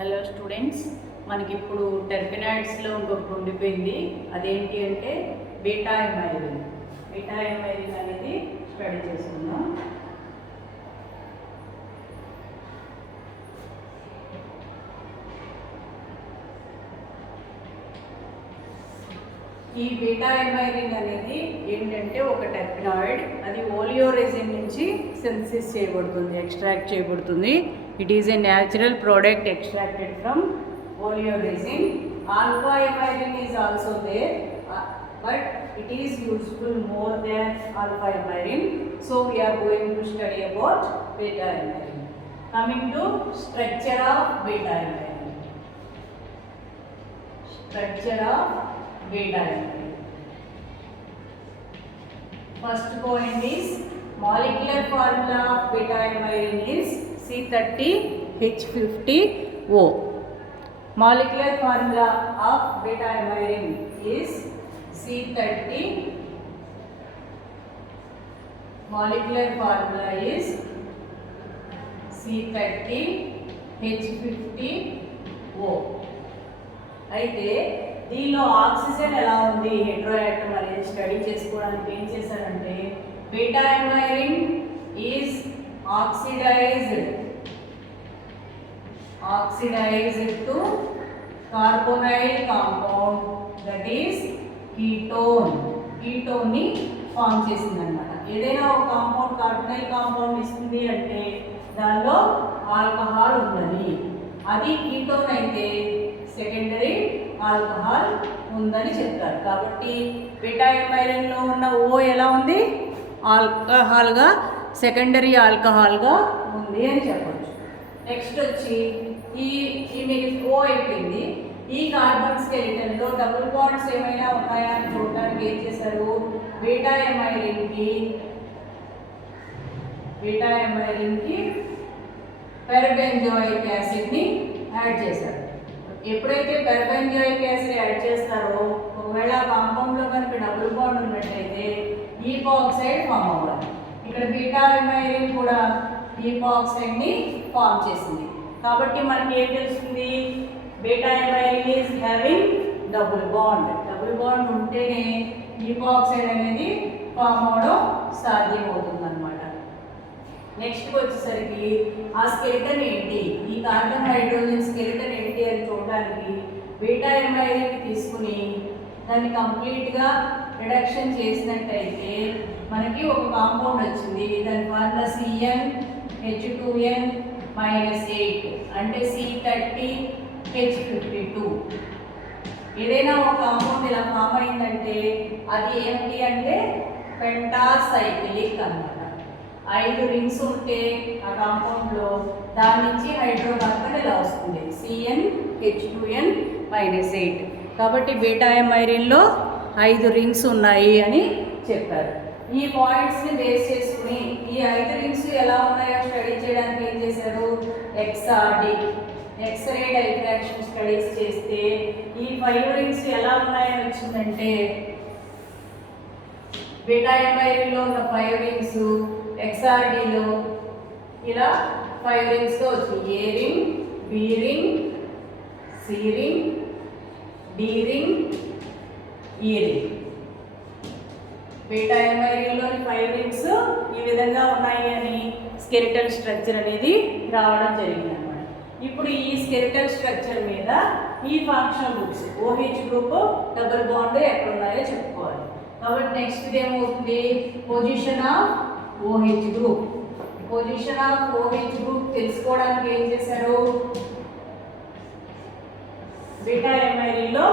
Hello students, మనకి ఇప్పుడు టెర్పెనాయిడ్స్లో ఇంకొకటి ఉండిపోయింది. అదేంటి అంటే బీటా ఎమైరిన్. బీటా ఎమైరిన్ అనేది స్టడీ చేసుకుందాం. ఈ బీటా ఎమైరిన్ అనేది ఏంటంటే ఒక టెర్పెనాయిడ్. అది ఓలియోరెజిన్ నుంచి సింథసిస్ చేయబడుతుంది, ఎక్స్ట్రాక్ట్ చేయబడుతుంది. It is a natural product extracted from oleoresin. Alpha emirin is also there, but it is useful more than alpha emirin. So we are going to study about beta emirin. Coming to structure of beta emirin. Structure of beta emirin. First point is molecular formula of beta emirin is C30H50O. Molecular formula of beta emirin is C30. Molecular formula is C30H50O. అయితే దీనిలో oxygen ఎలా ఉంది హెట్రోయాటమ్ అనేది study చేసుకోవడానికి ఏం చేశారంటే beta amyrin is oxidized to carbonyl compound, that is ketone ని form చేసింది అనమాట. ఏదైనా ఒక కాంపౌండ్ కార్బొనైల్ కాంపౌండ్ ఇస్తుంది అంటే దానిలో ఆల్కహాల్ ఉందని, అది కీటోన్ అయితే సెకండరీ ఆల్కహాల్ ఉందని చెప్తారు. కాబట్టి బీటా ఎమైరిన్లో ఉన్న ఓ ఎలా ఉంది, ఆల్కహాల్గా, సెకండరీ ఆల్కహాల్గా ఉంది అని చెప్పచ్చు. నెక్స్ట్ వచ్చి మీకు ఓ అయిపోయింది. ఈ కార్బన్ స్కెలిటన్లో డబుల్ బాండ్స్ ఏమైనా ఉన్నాయా అని చూడడానికి ఏం చేశారు, బీటా ఎమైరిన్కి పెర్బెంజోయిక్ యాసిడ్ని యాడ్ చేశారు. ఎప్పుడైతే పెర్బెంజోయిక్ యాసిడ్ యాడ్ చేస్తారో ఒకవేళ కాంపౌండ్లో కనుక డబుల్ బాండ్ ఉన్నట్టయితే ఈపాక్సైడ్ ఫామ్ అవ్వాలి. ఇక్కడ బీటా ఎమైరిన్ కూడా ఈపాక్సైడ్ని ఫామ్ చేసింది. కాబట్టి మనకి ఏం తెలుస్తుంది, beta amyrin is having double bond. Double bond ఉంటేనే ఈపాక్సైడ్ అనేది ఫామ్ అవడం సాధ్యమవుతుంది అనమాట. నెక్స్ట్ వచ్చేసరికి ఆ స్కెలిటన్ ఏంటి, ఈ కార్బన్ హైడ్రోజన్ స్కెలిటన్ ఏంటి అని చూడడానికి బీటా ఎమైరిన్ తీసుకుని దాన్ని కంప్లీట్గా రిడక్షన్ చేసినట్టయితే మనకి ఒక కాంపౌండ్ వచ్చింది. దాని ఫార్ములా CnH2n-8 అంటే C30H52. ఏదైనా ఒక కాంపౌండ్ ఇలా ఫామ్ అయిందంటే అది ఏమిటి అంటే పెంటాసైక్లిక్ అన్నమాట. 5 రింగ్స్ ఉంటే ఆ కాంపౌండ్లో దాని నుంచి హైడ్రోకార్బన్ ఇలా వస్తుంది, CnH2n-8. కాబట్టి బీటా ఎమైరిన్లో 5 రింగ్స్ ఉన్నాయి అని చెప్పారు. ఈ పాయింట్స్ని బేస్ చేసుకుని ఈ 5 రింగ్స్ ఎలా ఉన్నాయో స్టడీ చేయడానికి ఏం చేశారు, XRD ఎక్స్రే డైఫ్రాక్షన్ స్టడీస్ చేస్తే ఈ 5 రింగ్స్ ఎలా ఉన్నాయని వచ్చిందంటే బీటా ఎమైరిన్లో ఉన్న 5 రింగ్స్ XRDలో ఇలా 5 రింగ్స్తో వచ్చింది. A ring, B ring, C ring, D ring, E ring. Beta ఎమైరిన్లోని 5 రింగ్స్ ఈ విధంగా ఉన్నాయి అని స్కెలిటల్ స్ట్రక్చర్ అనేది రావడం జరిగింది అన్నమాట. ఇప్పుడు ఈ స్కెలిటల్ స్ట్రక్చర్ మీద ఈ functional groups OH group, double bond ఎక్కడ ఉన్నాయో చెప్పుకోవాలి. కాబట్టి నెక్స్ట్ ఏమవుతుంది, position of OH group. Position of OH group తెలుసుకోవడానికి ఏం చేశారు, బీటా ఎమైరిన్లో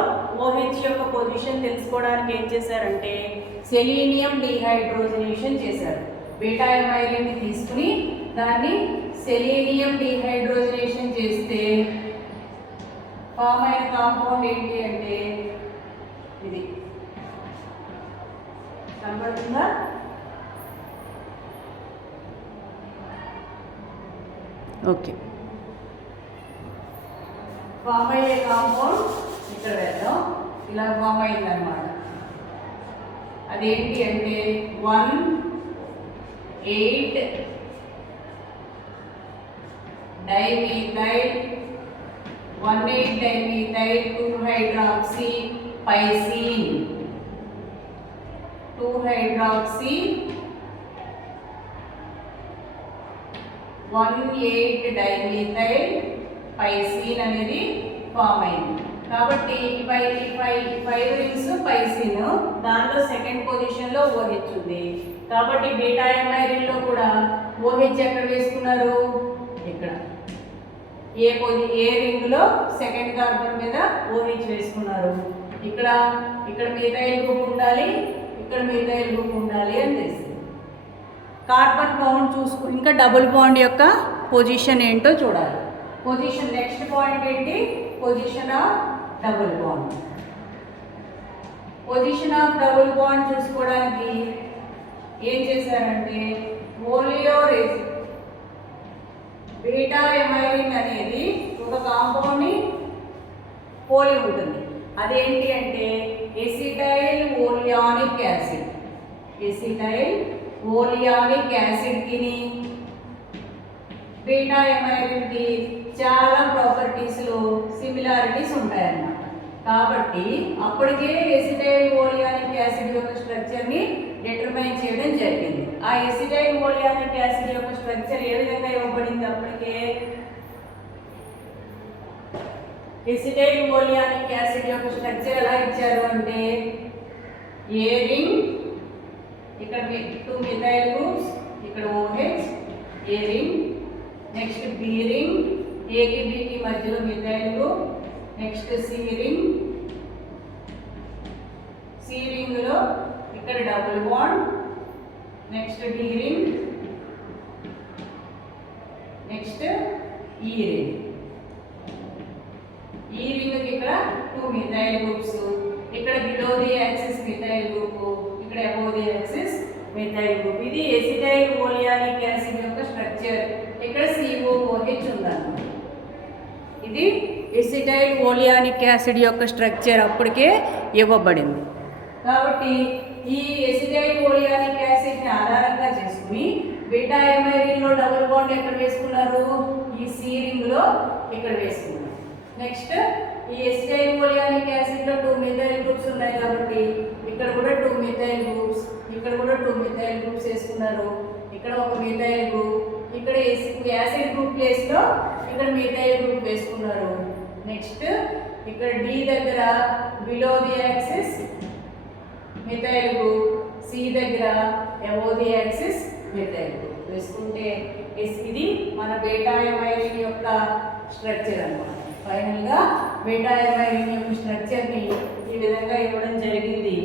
OH యొక్క పొజిషన్ తెలుసుకోవడానికి ఏం చేశారంటే సెలీనియం డీహైడ్రోజనేషన్ చేశారు. బీటా ఎమైరిన్ని తీసుకుని దాన్ని సెలీనియం డీహైడ్రోజనేషన్ చేస్తే ఫామ్ అయిన కాంపౌండ్ ఏంటి అంటే ఇది కనబడుతుందా, ఓకే. ఫామ్ అయ్యే కాంపౌండ్ ఇక్కడ వెళ్దాం, ఇలా ఫామ్ అయిందన్నమాట. అదేంటి అంటే 1,8 dimethyl 1,8 dimethyl 2-hydroxy pysene, 2-hydroxy 1,8 dimethyl pysene అనేది ఫామ్ అయింది. కాబట్టి ఫైవ్ రింగ్స్ పైసిన్, దాంట్లో సెకండ్ పొజిషన్లో OH ఉంది. కాబట్టి బీటా ఎంఐరిన్లో కూడా OH ఎక్కడ వేసుకున్నారు? ఇక్కడ ఏ రింగ్లో సెకండ్ కార్బన్ మీద OH వేసుకున్నారు. ఇక్కడ మిథైల్ గ్రూప్ ఉండాలి, ఇక్కడ మిథైల్ గ్రూప్ ఉండాలి అని తెలిసింది. కార్బన్ కౌంట్ చూసుకుని ఇంకా డబుల్ బాండ్ యొక్క పొజిషన్ ఏంటో చూడాలి. పొజిషన్ నెక్స్ట్ పాయింట్ ఏంటి? Position of double bond. Position of double bond చూసుకోవడానికి ఏం చేశారంటే ఓలియోరేజ్ బీటా ఎమైరిన్ అనేది ఒక కాంపౌండ్ని పోలి ఉంటుంది. అదేంటి అంటే acetyl oleanic acid. Acetyl oleanic acid తిని బీటా ఎమైరిన్కి చాలా ప్రాపర్టీస్లో సిమిలారిటీస్ ఉంటాయన్నమాట. కాబట్టి అప్పటికే ఎసిటైల్ ఓలియానిక్ యాసిడ్ యొక్క స్ట్రక్చర్ని డిటర్మైన్ చేయడం జరిగింది. ఆ ఎసిటైల్ ఓలియానిక్ యాసిడ్ యొక్క స్ట్రక్చర్ ఏ విధంగా ఇవ్వబడింది? అప్పటికే ఎసిటైల్ ఓలియానిక్ యాసిడ్ యొక్క స్ట్రక్చర్ ఎలా ఇచ్చారు అంటే ఏ రింగ్, ఇక్కడ 2 మిథైల్ గ్రూప్స్, ఇక్కడ OH, A ring, next B ring, ఏకి బికి మధ్యలో methyl group, next C ring, C రింగ్లో ఇక్కడ double bond, next D ring, next E ring. E రింగ్కి ఇక్కడ 2 మిథైల్ గ్రూప్స్, ఇక్కడ below the axis methyl group, ఇక్కడ above the axis methyl group. ఇది ఎసిటైల్ ఓలియానిక్ యాసిడ్ యొక్క స్ట్రక్చర్. ఇక్కడ COOH ఉందన్నమాట. ఇది ఎసిటైల్ ఓలియానిక్ యాసిడ్ యొక్క స్ట్రక్చర్ అప్పటికే ఇవ్వబడింది. కాబట్టి ఈ ఎసిటైల్ ఓలియానిక్ యాసిడ్ని ఆధారంగా చేసుకుని బీటా ఎమైరిన్లో డబుల్ బాండ్ ఎక్కడ వేసుకున్నారు? ఈ సి రింగ్లో ఇక్కడ వేసుకున్నారు. నెక్స్ట్ ఈ ఎసిటైల్ ఓలియానిక్ యాసిడ్లో 2 మిథైల్ గ్రూప్స్ ఉన్నాయి కాబట్టి ఇక్కడ కూడా 2 మిథైల్ గ్రూప్స్, ఇక్కడ కూడా 2 మిథైల్ గ్రూప్స్ వేసుకున్నారు. ఇక్కడ ఒక మిథైల్ గ్రూప్, ఇక్కడ యాసిడ్ గ్రూప్ ప్లేస్లో ఇక్కడ మిథైల్ గ్రూప్ వేసుకున్నారు. నెక్స్ట్ ఇక్కడ డి దగ్గర below the axis methyl group, C దగ్గర above the axis methyl group వేసుకుంటే ఇది మన బీటా ఎమైరిన్ యొక్క స్ట్రక్చర్ అన్నమాట. ఫైనల్గా బీటా ఎమైరిన్ యొక్క స్ట్రక్చర్ని ఈ విధంగా ఇవ్వడం జరిగింది.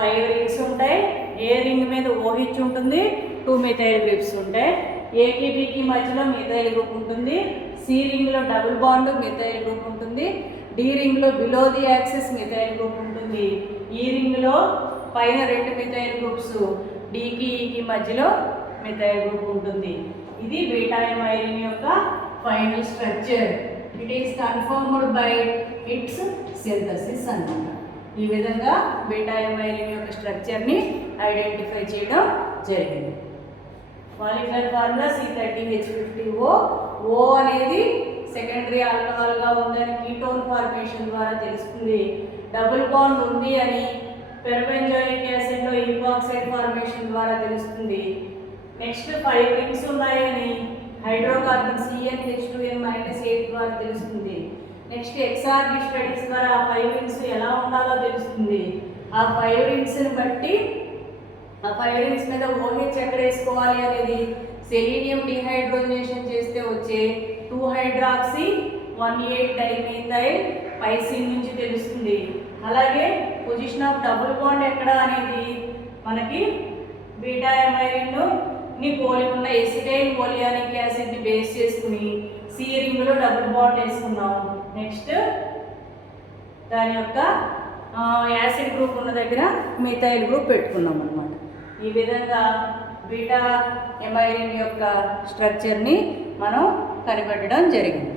5 రింగ్స్ ఉంటాయి. ఏ రింగ్ మీద OH ఉంటుంది, 2 మిథైల్ గ్రూప్స్ ఉంటాయి. ఏకి బికి మధ్యలో మిథైల్ గ్రూప్ ఉంటుంది. సి రింగ్లో డబుల్ బాండ్ మిథైల్ గ్రూప్ ఉంటుంది. డి రింగ్లో below the axis methyl group ఉంటుంది. ఈ రింగ్లో పైన 2 మిథైల్ గ్రూప్స్, డికి ఈకి మధ్యలో మిథైల్ గ్రూప్ ఉంటుంది. ఇది బీటా ఎమైరిన్ యొక్క final structure. It is confirmed by it's synthesis అన్నమాట. ఈ విధంగా బీటా ఎమైరిన్ యొక్క స్ట్రక్చర్ని ఐడెంటిఫై చేయడం జరిగింది. Molecular formula C30H50O. O అనేది సెకండరీ ఆల్కహాల్గా ఉందని కీటోన్ ఫార్మేషన్ ద్వారా తెలుస్తుంది. డబుల్ బాండ్ ఉంది అని పెర్బెంజోయిక్ యాసిడ్లో ఈపాక్సైడ్ ఫార్మేషన్ ద్వారా తెలుస్తుంది. నెక్స్ట్ 5 రింగ్స్ ఉన్నాయని హైడ్రోకార్బన్ CnH2n-8 ద్వారా తెలుస్తుంది. నెక్స్ట్ XRD స్టడీస్ ద్వారా ఆ 5 రింగ్స్ ఎలా ఉండాలో తెలుస్తుంది. ఆ 5 రింగ్స్ని బట్టి ఆ 5 రింగ్స్ మీద OH ఎక్కడ వేసుకోవాలి అనేది సెలీనియం డిహైడ్రోజనేషన్ చేస్తే వచ్చే 2-హైడ్రాక్సీ 1,8 డైమిథైల్ పైసిన్ నుంచి తెలుస్తుంది. అలాగే పొజిషన్ ఆఫ్ డబుల్ బాండ్ ఎక్కడ అనేది మనకి బీటా ఎమైరిన్ని పోలి ఉన్న ఎసిటైల్ ఓలియానిక్ యాసిడ్ని బేస్ చేసుకుని సి రింగ్లో డబుల్ బాండ్ వేసుకున్నాం. నెక్స్ట్ దాని యొక్క యాసిడ్ గ్రూప్ ఉన్న దగ్గర మిథైల్ గ్రూప్ పెట్టుకున్నాం అన్నమాట. ఈ విధంగా బీటా ఎమైరిన్ యొక్క స్ట్రక్చర్ని మనం కనిపెట్టడం జరిగింది.